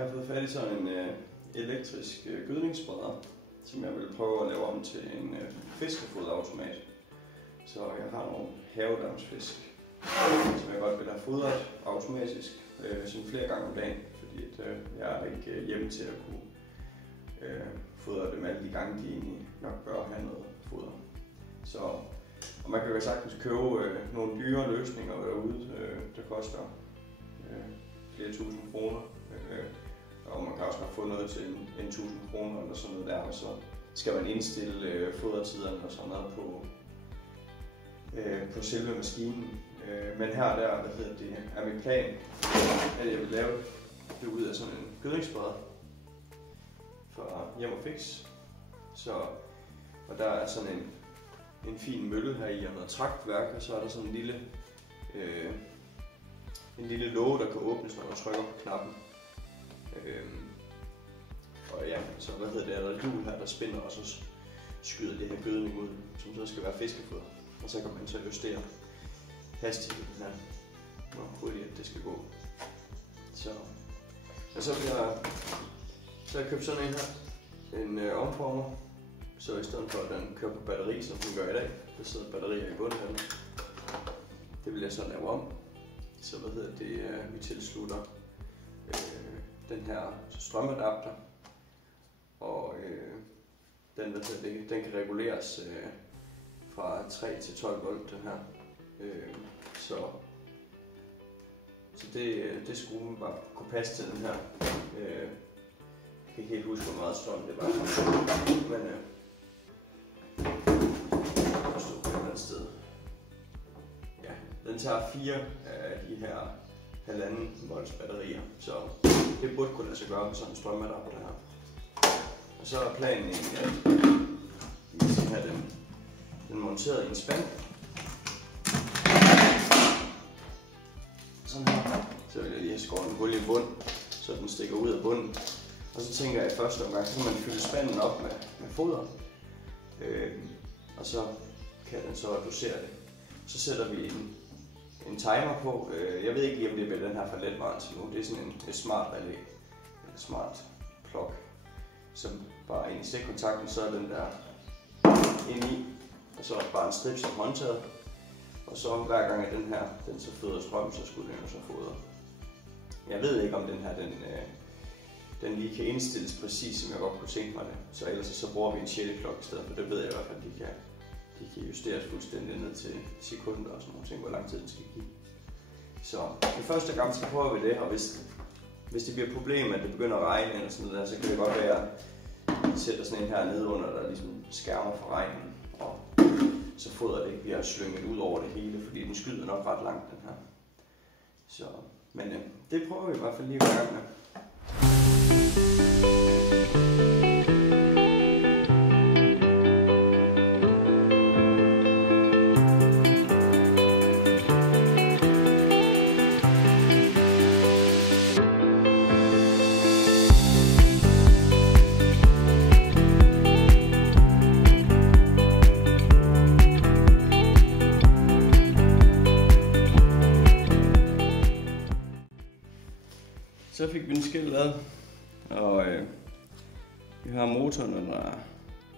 Jeg har fået fat i sådan en elektrisk gødningsspreder, som jeg vil prøve at lave om til en fiskefoderautomat. Så jeg har nogle havedamsfisk, som jeg godt vil have fodret automatisk sådan flere gange om dagen, fordi jeg er ikke hjemme til at kunne fodre dem alle de gange, de egentlig nok bør have noget foder. Så, og man kan jo sagtens købe nogle dyre løsninger derude, der koster flere tusind kroner. Og man kan også nok få noget til en 1000 kroner eller sådan noget der, og så skal man indstille fodertiderne og sådan noget på selve maskinen. Men her der, er min plan, at jeg vil lave det ud af sådan en gødningsspreder fra Hjem & Fix. Så, og der er sådan en fin mølle her i og noget tragtværk, og så er der sådan en lille låge, der kan åbnes, når man trykker på knappen. Og ja, så er der et hjul her, der spænder, og så skyder det her gødning ud, som så skal være fiskefoder. Og så kan man så justere hastigheden her, hvor hurtigt det skal gå. Så, og så har jeg købt sådan en her, en omformer. Så i stedet for at den kører på batteri, som den gør i dag, der sidder batterier i bunden af den. Det vil jeg så lave om. Så vi tilslutter den her strømadapter, og den kan reguleres fra 3 til 12 volt, den her. Så det skruen bare kunne passe til den her. Jeg kan ikke helt huske, hvor meget strøm det var. Men der stod på et andet sted. Ja, den tager 4 af de her 1,5 volts batterier, så det burde kunne lade sig gøre med sådan en strømadapter her. Og så er planen egentlig, at vi skal have den monteret i en spand. Sådan her. Så vil jeg lige have skåret en hul i bunden, så den stikker ud af bunden. Og så tænker jeg i første omgang, så kan man fylde spanden op med foder. Og så kan den så dosere det. Så sætter vi en timer på. Jeg ved ikke lige, om det er den her fra letvarens nu. Det er sådan et smart relæ, en smart plug, som bare ind i stikkontakten, så er den der ind i, og så er bare en strip som håndtaget. Og så hver gang at den så føder strøm, så skulle den jo så fodre. Jeg ved ikke, om den her den lige kan indstilles præcis, som jeg godt kunne tænke mig det. Så ellers så bruger vi en shelly-klokke i stedet, for det ved jeg i hvert fald, de kan justeres fuldstændig ned til sekunder og sådan nogle ting, hvor lang tid den skal give. Så det første gang så prøver vi det, og hvis det bliver et problem, at det begynder at regne eller sådan noget der, så kan det godt være, at vi sætter sådan en her nede under, der ligesom skærmer for regnen, og så fodrer det ikke bliver slynget ud over det hele, fordi den skyder nok ret langt, den her. Så, men det prøver vi i hvert fald lige at gå i gang med. Så fik vi den skæld lavet, og vi har motoren, der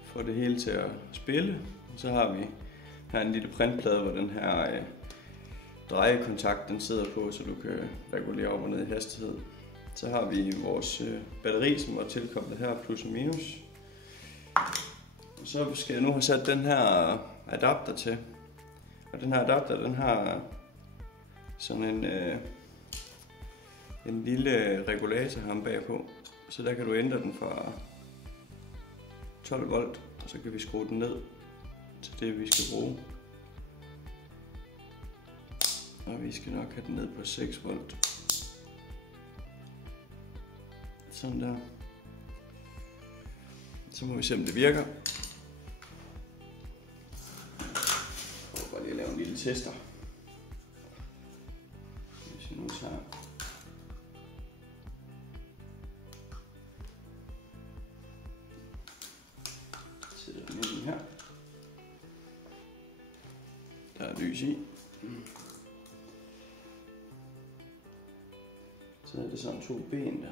får det hele til at spille. Og så har vi her en lille printplade, hvor den her drejekontakt den sidder på, så du kan regulere op og ned i hastighed. Så har vi vores batteri, som er tilkoblet her, plus og minus. Og så skal jeg nu have sat den her adapter til. Og den her adapter, den har sådan en lille regulator her bagpå, så der kan du ændre den fra 12 volt, og så kan vi skrue den ned til det, vi skal bruge. Og vi skal nok have den ned på 6 volt. Sådan der. Så må vi se, om det virker. Jeg prøver lige at lave en lille tester. Hvis vi nu tager her. Der er lys i. Så er det sådan 2 ben der.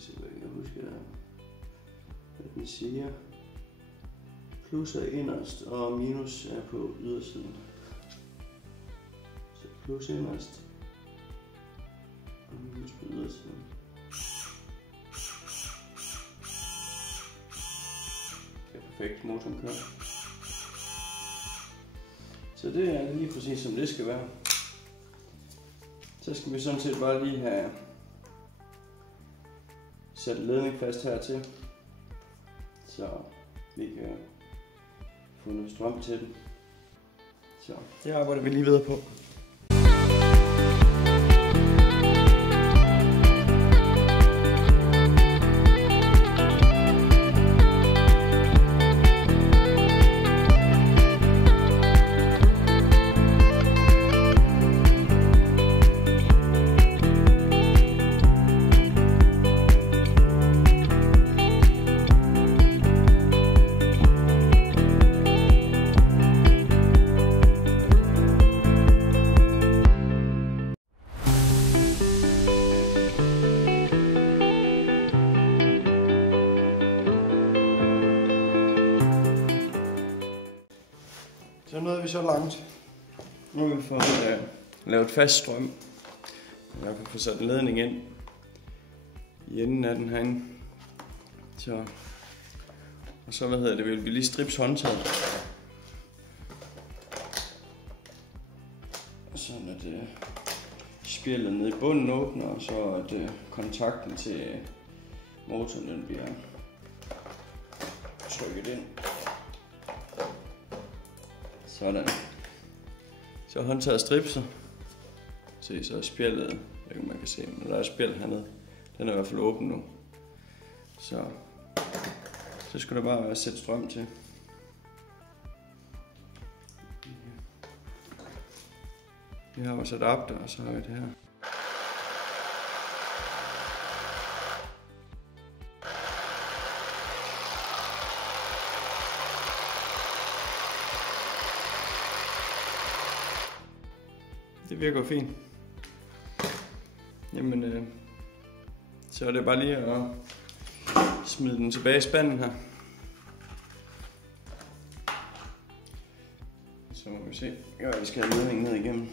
vi se, hvad jeg kan huske her. Hvad den siger. Plus er inderst, og minus er på ydersiden. Så plus inderst, og minus på ydersiden. Det er perfekt, motoren kører. Så det er lige præcis som det skal være. Så skal vi sådan set bare lige have sat en ledning fast hertil, så vi kan få noget strøm til den. Så det arbejder vi lige videre på. Så nåede vi så langt. Nu har vi fået lavet fast strøm. Jeg kan få sat en ledning ind i enden af den herinde. Så, og så vil vi lige strips håndtaget. Sådan at spjældet nede i bunden åbner, og så at kontakten til motoren den bliver trykket ind. Sådan. Så håndtaget stripset. Se, så er spjældet, jeg ved ikke om man kan se, men der er spjæld hernede. Den er i hvert fald åben nu. Så skal der bare sætte strøm til. Vi har vores adapter, og så har vi det her. Det virker fint. Jamen, så er det bare lige at smide den tilbage i spanden her. Så må vi se, vi skal have ledningen ned igennem.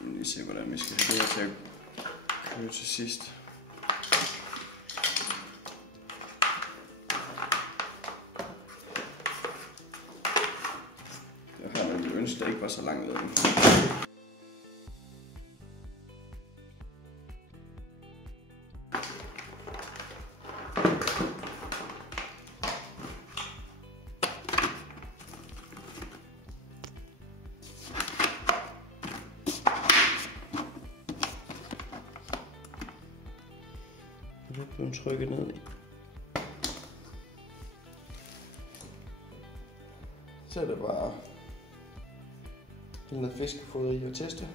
Lige se, hvordan vi skal have det her til at køre til sidst. Jeg ønsker, det ikke var så lang ledning. Det er blevet trykket ned i. Så er det bare noget fiskefoder i og teste.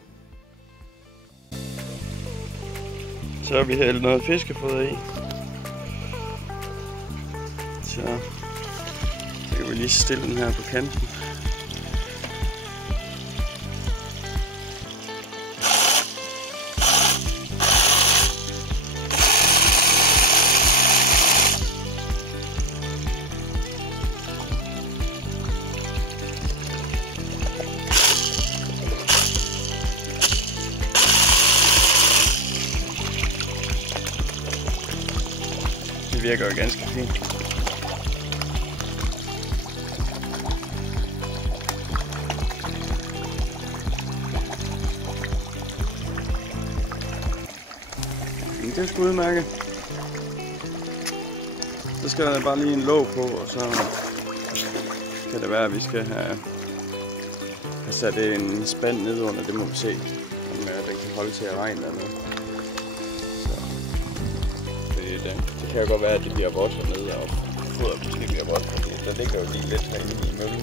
Så har vi hældt noget fiskefoder i. Så kan vi lige stille den her på kanten. Det virker jo ganske fint. Det er sgu udmærket. Så skal der bare lige en låg på, og så kan det være, at vi skal have sat en spand ned under, det må vi se, om den kan holde til at regne eller noget. Det kan jo godt være, at det bliver vådt hernede, og fodret måske bliver vådt, fordi der ligger jo lige lidt herinde i møllen,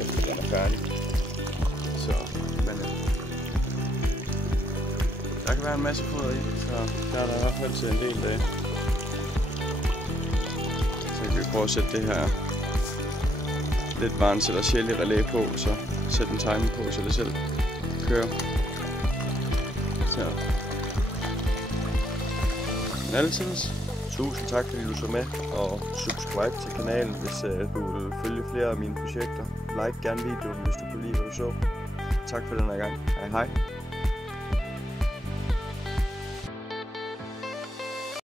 efter den er færdig. Så, men der kan være en masse foder i, så der er der i hvert fald til en del dage. Så kan vi prøve at sætte det her lidt varmt eller sjældent relæ på, så sætte en timer på, så det selv kører. her. Men altid, tusind tak fordi du så med, og subscribe til kanalen, hvis du vil følge flere af mine projekter. Like gerne videoen, hvis du kunne lide, hvad du så. Tak for den her gang. Hej hej.